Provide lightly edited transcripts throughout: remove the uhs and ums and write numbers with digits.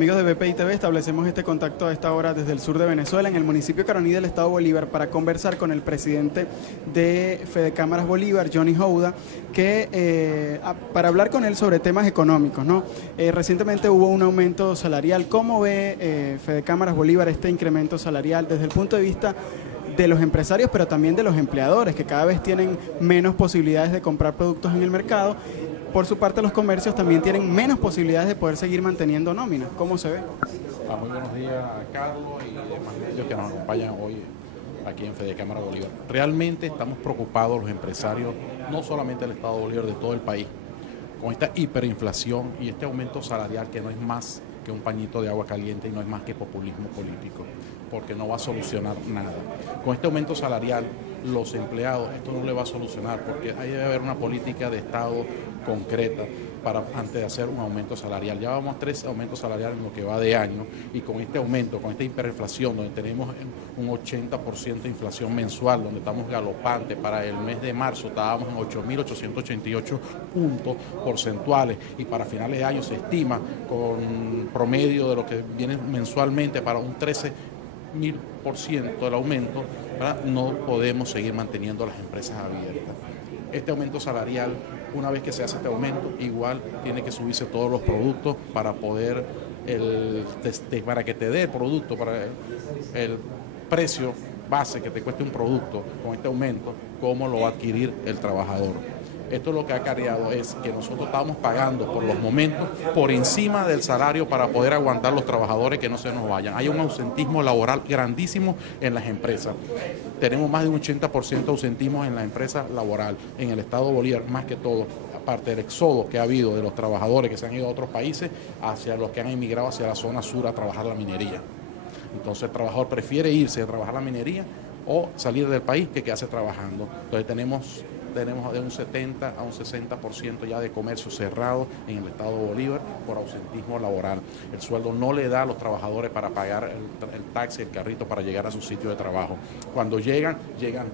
Amigos de BPI TV, establecemos este contacto a esta hora desde el sur de Venezuela, en el municipio Caroní del estado Bolívar, para conversar con el presidente de Fedecámaras Bolívar, Johnny Houda, para hablar con él sobre temas económicos, ¿no? Recientemente hubo un aumento salarial. ¿Cómo ve Fedecámaras Bolívar este incremento salarial desde el punto de vista de los empresarios, pero también de los empleadores, que cada vez tienen menos posibilidades de comprar productos en el mercado? Por su parte, los comercios también tienen menos posibilidades de poder seguir manteniendo nóminas. ¿Cómo se ve? Muy buenos días, Carlos, y demás medios que nos acompañan hoy aquí en Fedecámara Bolívar. Realmente estamos preocupados los empresarios, no solamente del Estado de Bolívar, de todo el país, con esta hiperinflación y este aumento salarial que no es más que un pañito de agua caliente y no es más que populismo político, porque no va a solucionar nada. Con este aumento salarial, los empleados, esto no le va a solucionar, porque hay debe haber una política de Estado concreta para antes de hacer un aumento salarial. Ya vamos a 3 aumentos salariales en lo que va de año, y con este aumento, con esta hiperinflación, donde tenemos un 80% de inflación mensual, donde estamos galopantes, para el mes de marzo estábamos en 8.888 puntos porcentuales, y para finales de año se estima con promedio de lo que viene mensualmente para un 13.000% del aumento, ¿verdad? No podemos seguir manteniendo las empresas abiertas. Este aumento salarial, una vez que se hace este aumento, igual tiene que subirse todos los productos para poder, para que te dé el producto, para el precio base que te cueste un producto con este aumento, cómo lo va a adquirir el trabajador. Esto lo que ha acarreado es que nosotros estamos pagando por los momentos por encima del salario para poder aguantar los trabajadores que no se nos vayan. Hay un ausentismo laboral grandísimo en las empresas. Tenemos más de un 80% de ausentismo en la empresa laboral, en el estado de Bolívar, más que todo, aparte del éxodo que ha habido de los trabajadores que se han ido a otros países hacia los que han emigrado hacia la zona sur a trabajar la minería. Entonces el trabajador prefiere irse a trabajar la minería o salir del país que quedarse trabajando. Entonces tenemos de un 70 a un 60% ya de comercio cerrado en el estado de Bolívar por ausentismo laboral. El sueldo no le da a los trabajadores para pagar el taxi, el carrito para llegar a su sitio de trabajo. Cuando llegan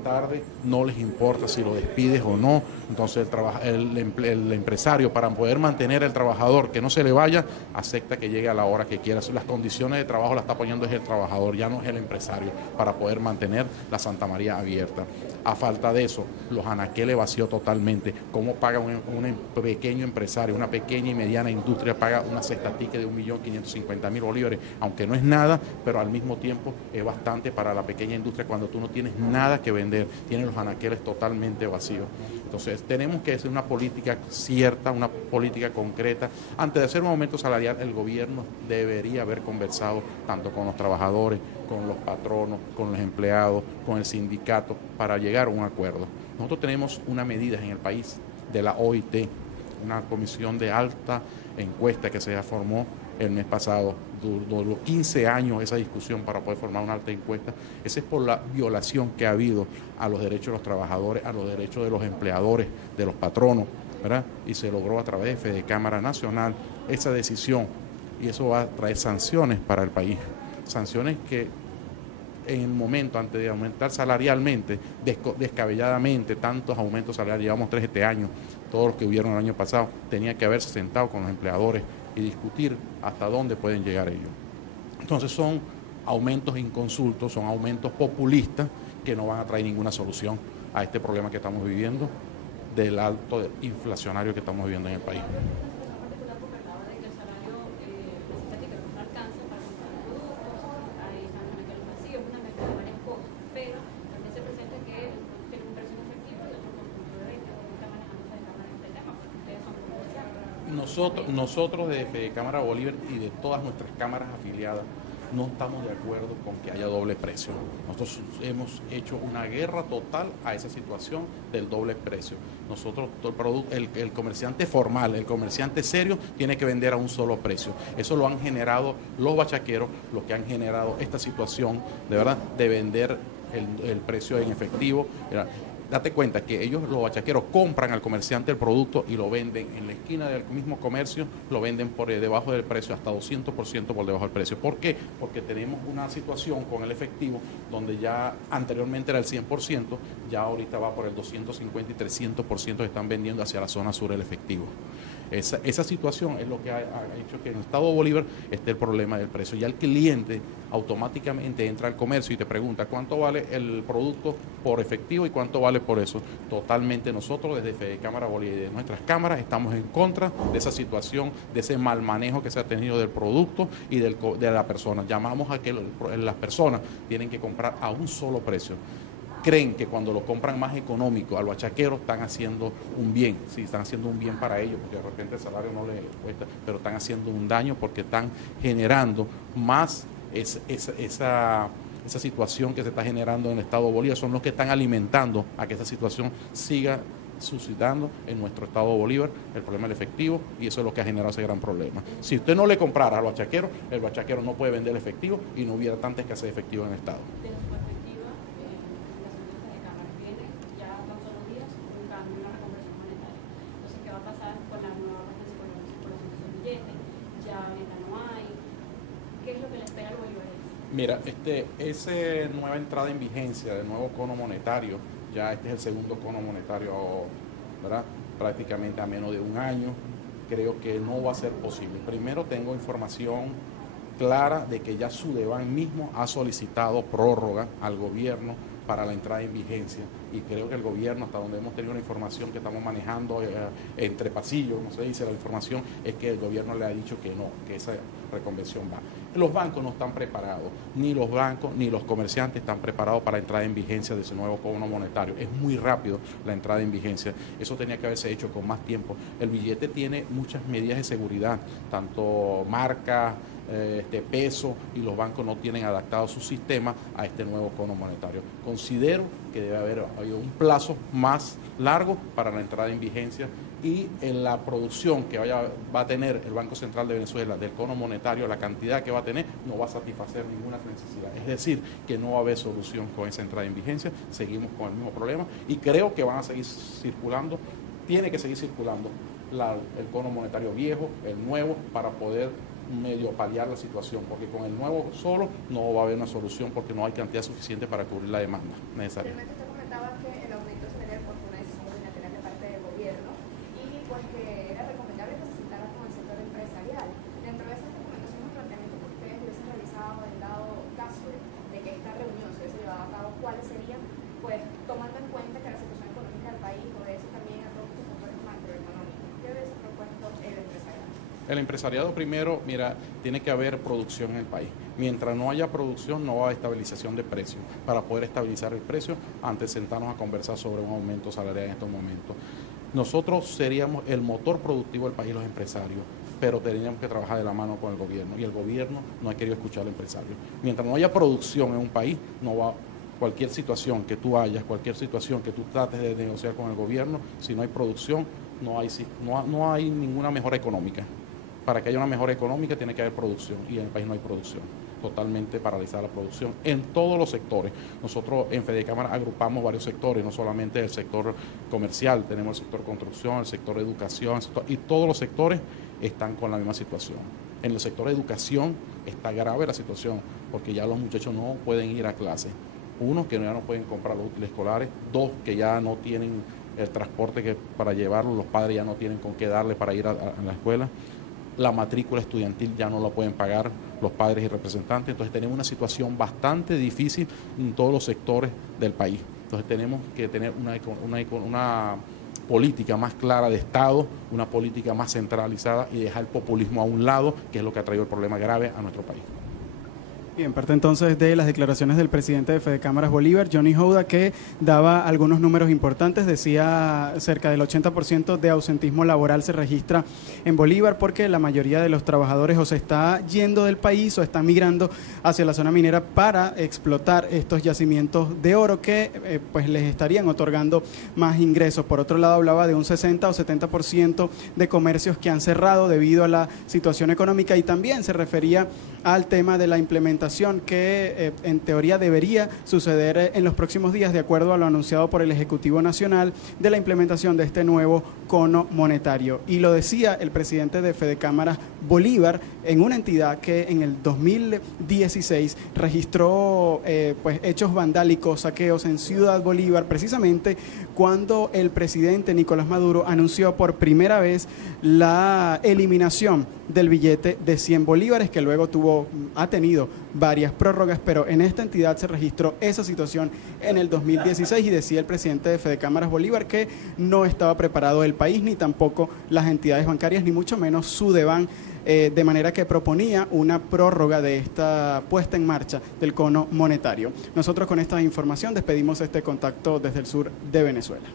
tarde, no les importa si lo despides o no. Entonces el empresario, para poder mantener al trabajador que no se le vaya, acepta que llegue a la hora que quiera. Las condiciones de trabajo las está poniendo es el trabajador, ya no es el empresario, para poder mantener la Santa María abierta. A falta de eso, los anaqueles vació totalmente. ¿Cómo paga un pequeño empresario, una pequeña y mediana industria, paga una cesta ticket de 1.550.000 bolívares? Aunque no es nada, pero al mismo tiempo es bastante para la pequeña industria cuando tú no tienes nada que vender, tienes los anaqueles totalmente vacíos. Entonces tenemos que hacer una política cierta, una política concreta. Antes de hacer un aumento salarial, el gobierno debería haber conversado tanto con los trabajadores, con los patronos, con los empleados, con el sindicato, para llegar a un acuerdo. Nosotros tenemos unas medidas en el país de la OIT, una comisión de alta encuesta que se formó el mes pasado. Duró 15 años esa discusión para poder formar una alta encuesta. Esa es por la violación que ha habido a los derechos de los trabajadores, a los derechos de los empleadores, de los patronos, ¿verdad? Y se logró a través de Fedecámara Nacional esa decisión, y eso va a traer sanciones para el país. Sanciones que en el momento, antes de aumentar salarialmente, descabelladamente, tantos aumentos salariales, llevamos 3 este año, todos los que hubieron el año pasado, tenía que haberse sentado con los empleadores y discutir hasta dónde pueden llegar ellos. Entonces son aumentos inconsultos, son aumentos populistas que no van a traer ninguna solución a este problema que estamos viviendo, del alto inflacionario que estamos viviendo en el país. Nosotros de Fedecámara Bolívar y de todas nuestras cámaras afiliadas no estamos de acuerdo con que haya doble precio. Nosotros hemos hecho una guerra total a esa situación del doble precio. Nosotros, el comerciante formal, el comerciante serio, tiene que vender a un solo precio. Eso lo han generado los bachaqueros, los que han generado esta situación, de verdad, de vender el precio en efectivo. date cuenta que ellos, los bachaqueros, compran al comerciante el producto y lo venden en la esquina del mismo comercio, lo venden por debajo del precio, hasta 200% por debajo del precio. ¿Por qué? Porque tenemos una situación con el efectivo donde ya anteriormente era el 100%, ya ahorita va por el 250 y 300% que están vendiendo hacia la zona sur el efectivo. Esa situación es lo que ha hecho que en el estado Bolívar esté el problema del precio. Ya el cliente automáticamente entra al comercio y te pregunta cuánto vale el producto por efectivo y cuánto vale por eso. Totalmente nosotros desde Fedecámara Bolívar y de nuestras cámaras estamos en contra de esa situación, de ese mal manejo que se ha tenido del producto y de la persona. Llamamos a que las personas tienen que comprar a un solo precio. Creen que cuando lo compran más económico al bachaquero están haciendo un bien, sí, están haciendo un bien para ellos, porque de repente el salario no les cuesta, pero están haciendo un daño porque están generando más esa situación que se está generando en el estado Bolívar, son los que están alimentando a que esa situación siga suscitando en nuestro estado Bolívar el problema del efectivo, y eso es lo que ha generado ese gran problema. Si usted no le comprara al bachaquero, el bachaquero no puede vender el efectivo y no hubiera tanta escasez de efectivo en el estado. Mira, esa nueva entrada en vigencia del nuevo cono monetario, ya este es el segundo cono monetario, ¿verdad? Prácticamente a menos de un año, creo que no va a ser posible. Primero tengo información clara de que ya Sudeban mismo ha solicitado prórroga al gobierno para la entrada en vigencia, y creo que el gobierno, hasta donde hemos tenido la información que estamos manejando entre pasillos, no se dice la información, es que el gobierno le ha dicho que no, que esa reconvención va. Los bancos no están preparados, ni los bancos ni los comerciantes están preparados para entrar en vigencia de ese nuevo cono monetario. Es muy rápido la entrada en vigencia, eso tenía que haberse hecho con más tiempo. El billete tiene muchas medidas de seguridad, tanto marca, peso, y los bancos no tienen adaptado su sistema a este nuevo cono monetario. Considero que debe haber un plazo más largo para la entrada en vigencia, y en la producción que va a tener el Banco Central de Venezuela del cono monetario, la cantidad que va a tener no va a satisfacer ninguna necesidad. Es decir, que no va a haber solución con esa entrada en vigencia, seguimos con el mismo problema y creo que van a seguir circulando, tiene que seguir circulando el cono monetario viejo, el nuevo, para poder medio paliar la situación, porque con el nuevo solo no va a haber una solución, porque no hay cantidad suficiente para cubrir la demanda necesaria. Usted comentaba que el aumento se debe por una decisión unilateral de parte del gobierno y pues que era recomendable que se sentara con el sector empresarial. Dentro de esas recomendaciones o planteamientos que ustedes hubiesen realizado en dado caso de que esta reunión se hubiese llevado a cabo, ¿cuáles serían? Pues tomando en cuenta que la situación económica del país obedece también a todos estos factores macroeconómicos. ¿Qué hubiese propuesto el empresarial? El empresariado primero, mira, tiene que haber producción en el país. Mientras no haya producción, no va a haber estabilización de precios. Para poder estabilizar el precio, antes sentarnos a conversar sobre un aumento salarial en estos momentos. Nosotros seríamos el motor productivo del país, los empresarios, pero teníamos que trabajar de la mano con el gobierno, y el gobierno no ha querido escuchar al empresario. Mientras no haya producción en un país, no va. Cualquier situación que tú hayas, cualquier situación que tú trates de negociar con el gobierno, si no hay producción, no hay ninguna mejora económica. Para que haya una mejora económica tiene que haber producción, y en el país no hay producción. Totalmente paralizada la producción en todos los sectores. Nosotros en Fedecámara agrupamos varios sectores, no solamente el sector comercial, tenemos el sector construcción, el sector educación, y todos los sectores están con la misma situación. En el sector de educación está grave la situación, porque ya los muchachos no pueden ir a clase. Uno, que ya no pueden comprar los útiles escolares. Dos, que ya no tienen el transporte para llevarlos, los padres ya no tienen con qué darle para ir a la escuela. La matrícula estudiantil ya no la pueden pagar los padres y representantes. Entonces tenemos una situación bastante difícil en todos los sectores del país. Entonces tenemos que tener una política más clara de Estado, una política más centralizada, y dejar el populismo a un lado, que es lo que ha traído el problema grave a nuestro país. Bien, parte entonces de las declaraciones del presidente de Fedecámaras Bolívar, Johnny Houda, que daba algunos números importantes. Decía cerca del 80% de ausentismo laboral se registra en Bolívar, porque la mayoría de los trabajadores o se está yendo del país o están migrando hacia la zona minera para explotar estos yacimientos de oro que pues les estarían otorgando más ingresos. Por otro lado, hablaba de un 60 o 70% de comercios que han cerrado debido a la situación económica, y también se refería al tema de la implementación implementación que en teoría debería suceder en los próximos días, de acuerdo a lo anunciado por el Ejecutivo Nacional, de la implementación de este nuevo cono monetario. Y lo decía el presidente de Fedecámaras Bolívar, en una entidad que en el 2016 registró pues hechos vandálicos, saqueos en Ciudad Bolívar, precisamente cuando el presidente Nicolás Maduro anunció por primera vez la eliminación del billete de 100 bolívares, que luego ha tenido varias prórrogas, pero en esta entidad se registró esa situación en el 2016 y decía el presidente de Fedecámaras Bolívar que no estaba preparado el país, ni tampoco las entidades bancarias, ni mucho menos Sudeban, de manera que proponía una prórroga de esta puesta en marcha del cono monetario. Nosotros con esta información despedimos este contacto desde el sur de Venezuela.